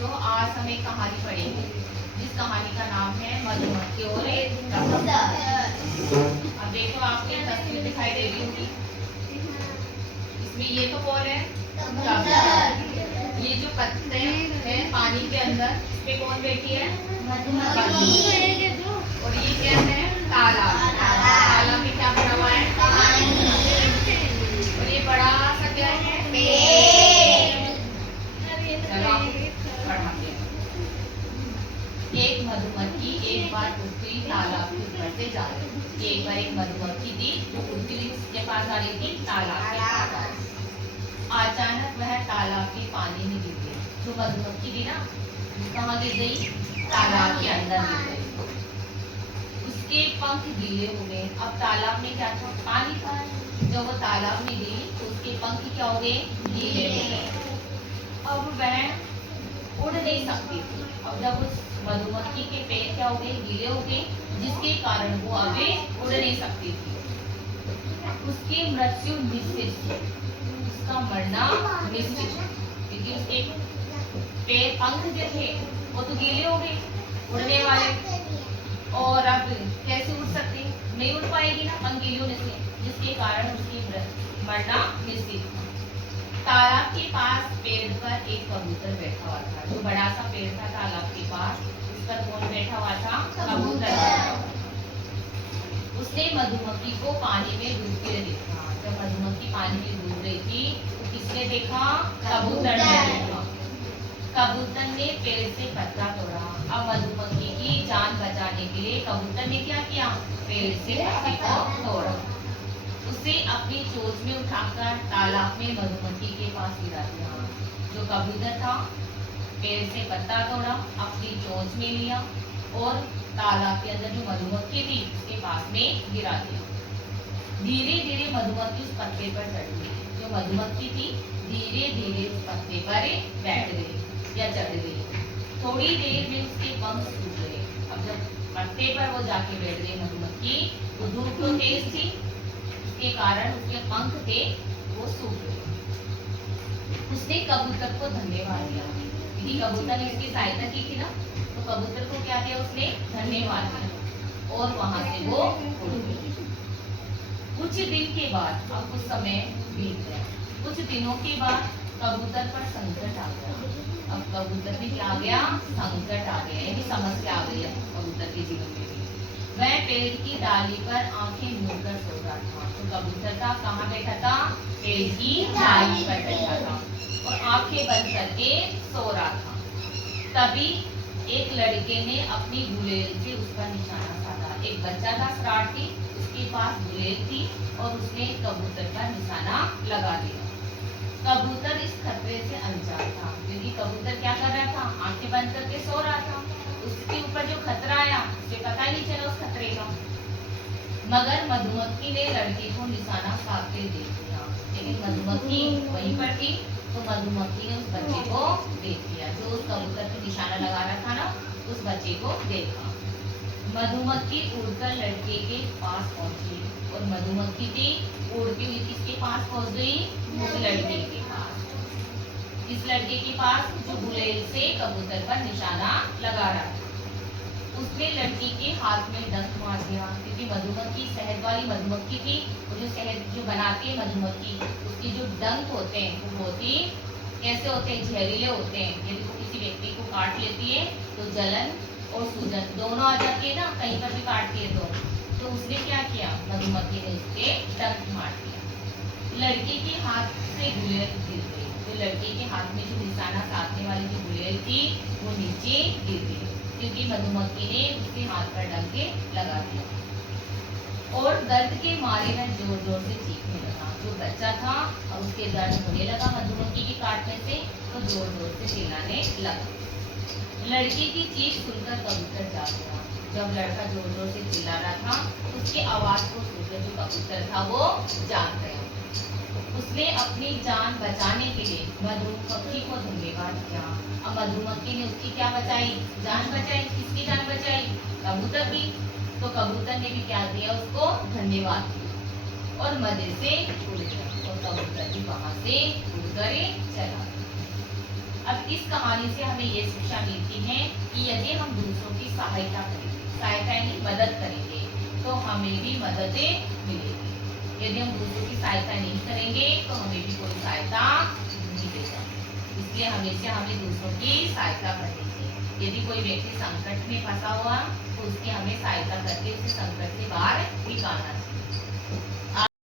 बच्चों, आज हम एक कहानी पढ़ेंगे जिस कहानी का नाम है मधुमक्खी और एक कबूतर। अब देखो, आपके तस्वीर दिखाई दे रही होगी। इसमें ये तो कौन है? कबूतर। ये जो पत्ते हैं पानी के अंदर, इस पे कौन बैठी है? मधुमक्खी। और ये क्या है? तालाब। तालाब में क्या भरा हुआ है? और ये बड़ा सा क्या है? एक मधुमक्खी एक बार उड़ती तालाब के ऊपर से जा रही थी। एक बार एक मधुमक्खी थी, वो उड़ती हुई किसके पास आ रही थी? तालाब के पास। अचानक वह तालाब के पानी में गिर गई। जो मधुमक्खी थी ना, कहाँ गिर गई? तालाब के अंदर गिर गई। उसके पंख गीले हो गए। अब तालाब में क्या था? पानी था। जब वो तालाब में गई तो उसके पंख क्या हो गए? गीले हो गए। अब वह उड़ नहीं सकती थी। अब जब उस मधुमक्खी के पैर क्या हो गए? गीले हो गए, जिसके कारण वो अभी उड़ नहीं सकती थी। उसकी मृत्यु निश्चित थी, उसका मरना निश्चित, क्योंकि उसके पैर पंख जो थे वो तो गीले हो गए, उड़ने वाले। और अब कैसे उड़ सकती? नहीं उड़ पाएगी ना, पंख गीले होने से, जिसके कारण उसकी मरना निश्चित था। तालाब के पास पेड़ पर एक कबूतर बैठा हुआ था। जो बड़ा सा पेड़ था तालाब के पास, उस पर कौन बैठा हुआ था? कबूतर। उसने मधुमक्खी को पानी में डूबते देखा। जब मधुमक्खी पानी में डूब रही थी तो किसने देखा? कबूतर ने देखा। कबूतर ने पेड़ से पत्ता तोड़ा। अब मधुमक्खी की जान बचाने के लिए कबूतर ने क्या किया? पेड़ से पत्ते को तोड़ा। उसे अपनी चोंच में उठाकर तालाब में मधुमक्खी के पास गिरा दिया। जो कबूतर था, पेड़ से पत्ता तोड़ा, अपनी चोंच में लिया और तालाब के अंदर जो मधुमक्खी थी उसके पास में गिरा दिया। धीरे धीरे मधुमक्खी उस पत्ते पर चढ़ गई। जो मधुमक्खी थी धीरे धीरे उस पत्ते पर बैठ गई या चढ़ गई। थोड़ी देर में उसके पंख सूख गए। अब जब पत्ते पर वो जाके बैठ गई मधुमक्खी, तो धूप तो तेज थी, के कारण उसके पंख थे वो सूख गए। उसने कबूतर को धन्यवाद दिया, क्योंकि कबूतर ने उसकी सहायता की थी ना, तो कबूतर को क्या किया? उसने धन्यवाद दिया और वहां से वो उड़ गई। कुछ दिन के बाद, अब कुछ समय बीत गया, कुछ दिनों के बाद कबूतर पर संकट आ गया। अब कबूतर में क्या आ गया? संकट आ गया, यानी समस्या आ गई है कबूतर के जीवन में। वह पेड़ की डाली पर आंखें मूंद कर सो रहा था। तो कबूतर था कहाँ बैठा था? पेड़ की डाली पर बैठा था और आंखें बंद करके सो रहा था। तभी एक लड़के ने अपनी गुलेल से उस पर निशाना साधा। एक बच्चा था शरारती, उसके पास गुलेल थी और उसने कबूतर पर निशाना लगा दिया। कबूतर इस खतरे से अनजान था, क्योंकि कबूतर क्या कर रहा था? आंखें बंद करके सो रहा था। उसके ऊपर जो खतरा आया उसे पता ही नहीं चला उस खतरे का। मगर मधुमक्खी ने लड़के को निशाना साधते देख लिया। लेकिन मधुमक्खी वहीं पर थी, तो मधुमक्खी ने उस बच्चे को देख लिया। जो उस कबूतर पे निशाना लगा रहा था ना, उस बच्चे को देखा। मधुमक्खी उड़कर लड़के के पास पहुंची और मधुमक्खी थी उड़ती हुई किसके पास पहुंच गई? उस लड़के के पास। इस लड़के के पास जो गुलेल से कबूतर पर निशाना लगा रहा था। उसने लड़की के हाथ में डंक मार दिया, क्योंकि मधुमक्खी शहद वाली मधुमक्खी थी। वो जो शहद जो बनाती है मधुमक्खी, उसके जो डंक होते हैं वो बहुत ही कैसे होते हैं? जहरीले होते हैं। यदि वो किसी व्यक्ति को काट लेती है तो जलन और सूजन दोनों आ जाती है ना, कहीं पर भी काटती है तो उसने क्या किया? मधुमक्खी ने उसके डंक मार दिया। लड़के के हाथ से गुलेल गिर गई। तो लड़के के हाथ में जो निशाना साधने वाली जो गुलेल थी वो नीचे गिर गई, क्योंकि मधुमक्खी ने उसके हाथ पर डंके लगा दिया। और दर्द के मारे वह जोर जोर से चीखने लगा। जो बच्चा था और उसके दर्द होने लगा मधुमक्खी के काटने से, तो जोर जोर से चिल्लाने लगा। लड़के की चीख सुनकर कबूतर जाग गया। जब लड़का जोर जोर से चिल्ला रहा था, उसकी आवाज को सुनकर जो कबूतर था वो जाग गया। उसने अपनी जान बचाने के लिए मधुमक्खी को धन्यवाद किया। अब मधुमक्खी ने उसकी क्या बचाई? जान बचाई। किसकी जान बचाई? कबूतर की। तो कबूतर ने भी क्या दिया? उसको धन्यवाद दिया और मजे से उड़ गया और कबूतर भी वहां से उड़कर चला। अब इस कहानी से हमें ये शिक्षा मिलती है कि यदि हम दूसरों की सहायता करेंगे, सहायता यानी मदद करेंगे, तो हमें भी मददें मिलेगी। यदि हम दूसरों की सहायता नहीं करेंगे तो हमें भी कोई सहायता नहीं देगा। इसलिए हमेशा हमें दूसरों की सहायता करनी चाहिए। यदि कोई व्यक्ति संकट में फंसा हुआ तो उसकी हमें सहायता करके उसे संकट से बाहर निकालना चाहिए।